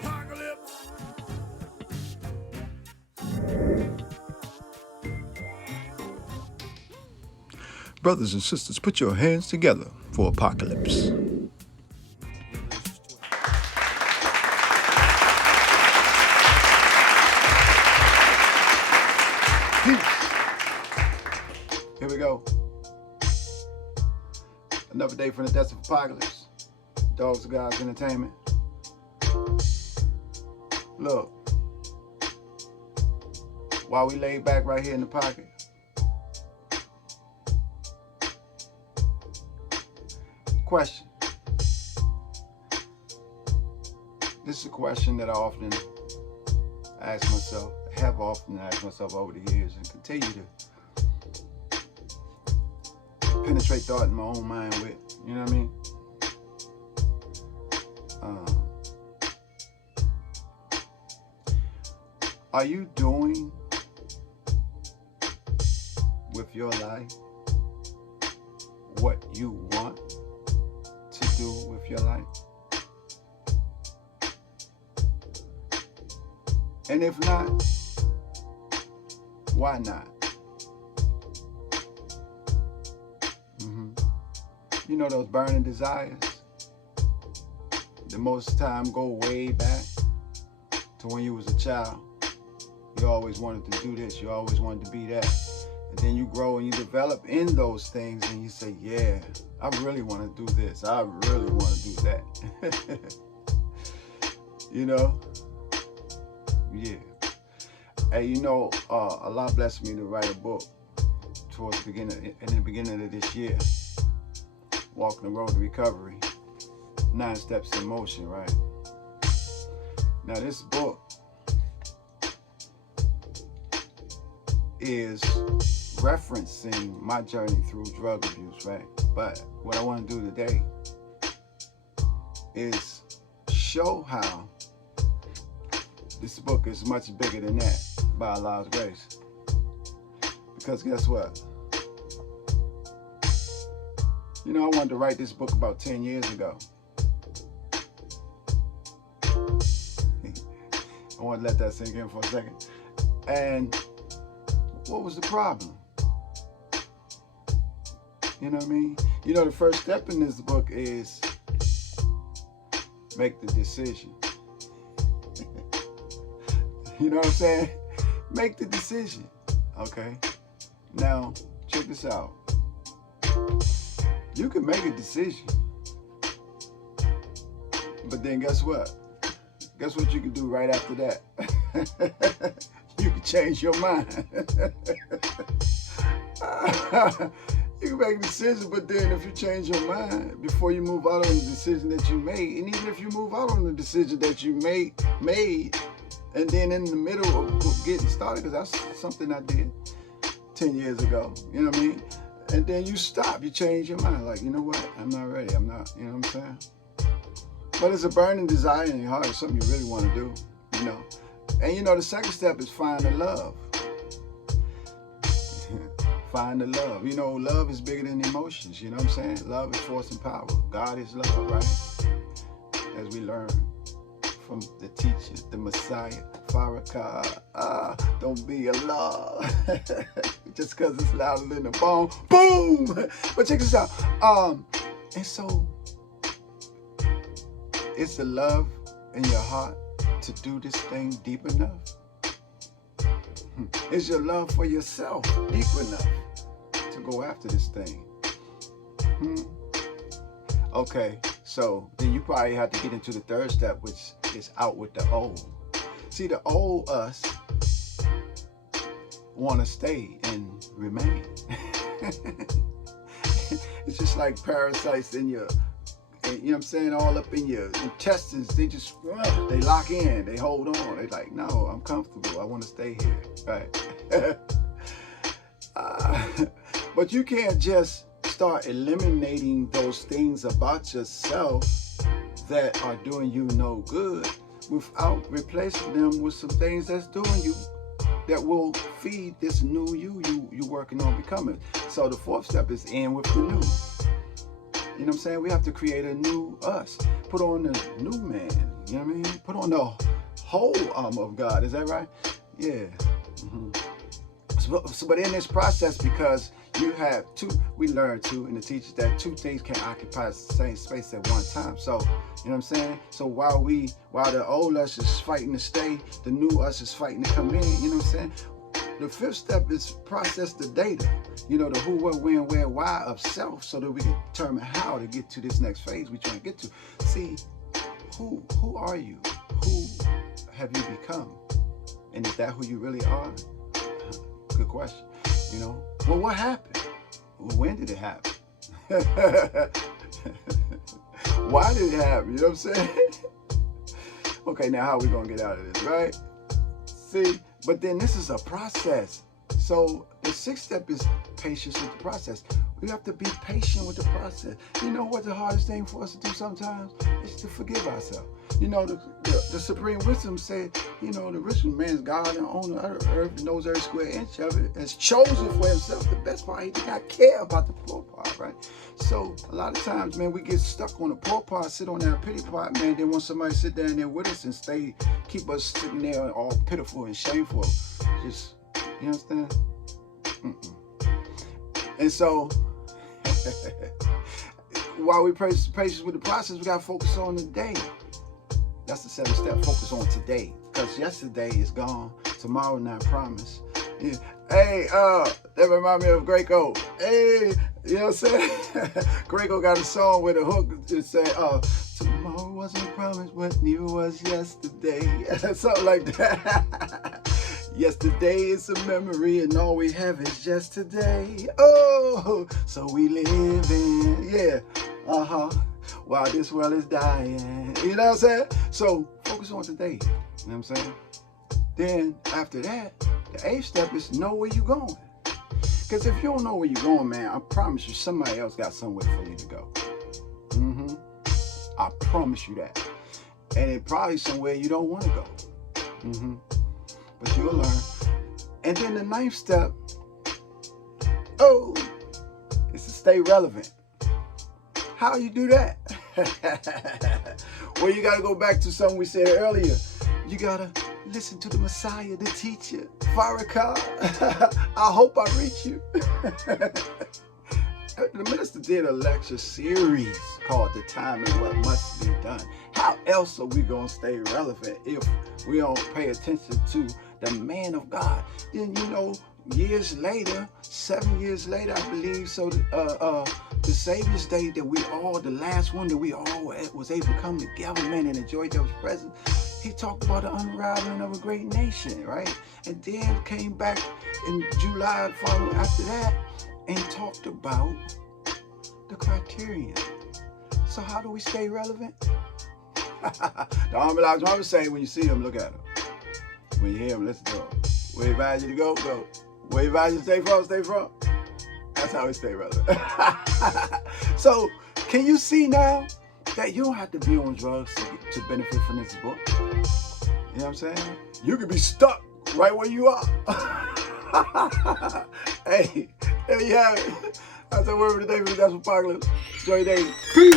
Apocalypse. Brothers and sisters, put your hands together for Apocalypse. Peace. Here we go. Another day from the Death of Apocalypse. Dogs of God's Entertainment. Look. While we lay back right here in the pocket, question. This is a question that I often ask myself, have often asked myself over the years, and continue to penetrate thought in my own mind with. You know what I mean? Are you doing with your life what you want to do with your life? And if not, why not? You know those burning desires? The most time go way back to when you was a child. You always wanted to do this, you always wanted to be that. And then you grow and you develop in those things and you say, yeah, I really want to do this. I really want to do that. You know? Yeah. Hey, you know, Allah blessed me to write a book towards the beginning of this year. Walking the Road to Recovery. 9 Steps in Motion, right? Now this book is referencing my journey through drug abuse, right? But what I want to do today is show how this book is much bigger than that by Allah's grace. Because guess what? You know, I wanted to write this book about 10 years ago. I want to let that sink in for a second. And what was the problem? You know what I mean? You know, the first step in this book is make the decision. You know what I'm saying? Make the decision. Okay? Now, check this out. You can make a decision. But then guess what? Guess what you can do right after that? You can change your mind. You can make a decision, but then if you change your mind before you move out on the decision that you made, and even if you move out on the decision that you made, and then in the middle of getting started, because that's something I did 10 years ago, you know what I mean? And then you stop, you change your mind, like, you know what, I'm not ready, I'm not, you know what I'm saying? But it's a burning desire in your heart, it's something you really want to do, you know? And you know, the second step is find the love. Find the love. You know, love is bigger than emotions, you know what I'm saying? Love is force and power. God is love, right? As we learn from the teacher, the Messiah, Farrakhan. Don't be a love. Just because it's louder than a bomb. Boom! But check this out. And so, is the love in your heart to do this thing deep enough? Is your love for yourself deep enough to go after this thing? Okay, so then you probably have to get into the third step, which is out with the old. See, the old us want to stay and remain. It's just like parasites in your, you know what I'm saying, all up in your intestines. They just, they lock in, they hold on. They like, no, I'm comfortable, I want to stay here, right? But you can't just start eliminating those things about yourself that are doing you no good without replacing them with some things that's doing you, that will feed this new you working on becoming. So the fourth step is in with the new. You know what I'm saying? We have to create a new us. put on the new man. You know what I mean? Put on the whole armor of God. Is that right? Yeah. So, but in this process, because you have two, we learned too in the teachers that two things can occupy the same space at one time. So, you know what I'm saying? So while the old us is fighting to stay, the new us is fighting to come in. You know what I'm saying? The fifth step is process the data. You know, the who, what, when, where, why of self, so that we can determine how to get to this next phase we're trying to get to. See, who are you? Who have you become? And is that who you really are? Good question. You know, well, what happened? Well, when did it happen? Why did it happen? You know what I'm saying? Okay, now how are we gonna get out of this, right? See, but then this is a process. So the sixth step is patience with the process. We have to be patient with the process. You know what the hardest thing for us to do sometimes is to forgive ourselves. You know, the supreme wisdom said, you know, the rich man's God and owner of the earth, knows every square inch of it, has chosen for himself the best part. He did not care about the poor part, right? So a lot of times, man, we get stuck on the poor part, sit on that pity part, man. Then want somebody to sit down there with us and keep us sitting there all pitiful and shameful. Just, you understand? And so, while we practice patience with the process, we got to focus on the day. That's the seventh step. Focus on today. Because yesterday is gone. Tomorrow not promised. Yeah. Hey, that remind me of Greco. Hey, you know what I'm saying? Greco got a song with a hook that said, tomorrow wasn't promised, but neither was yesterday. Something like that. Yesterday is a memory and all we have is just today. Oh, so we live in, yeah, while this world is dying. You know what I'm saying? So focus on today. You know what I'm saying? Then after that, the eighth step is know where you're going. Because if you don't know where you're going, man, I promise you somebody else got somewhere for you to go. I promise you that. And it probably somewhere you don't want to go. But you'll learn. And then the ninth step, is to stay relevant. How you do that? Well, you got to go back to something we said earlier. You got to listen to the Messiah, the teacher, Farrakhan. I hope I reach you. The minister did a lecture series called The Time and What Must Be Done. How else are we going to stay relevant if we don't pay attention to the man of God? Then, you know, years later, 7 years later, I believe, so the Savior's Day that the last one that we all was able to come together, man, and enjoy God's presence, he talked about the unraveling of a great nation, right? And then came back in July following after that and talked about the criterion. So how do we stay relevant? The Army Lives Matter say when you see him, look at him. When you hear him, listen to him. Where he advise you to go, go. Where he advise you to stay from, stay from. That's how we stay relevant. So, can you see now that you don't have to be on drugs to benefit from this book? You know what I'm saying? You could be stuck right where you are. Hey, there you have it. That's our word for today for the Gospel Apocalypse. Enjoy your day. Peace.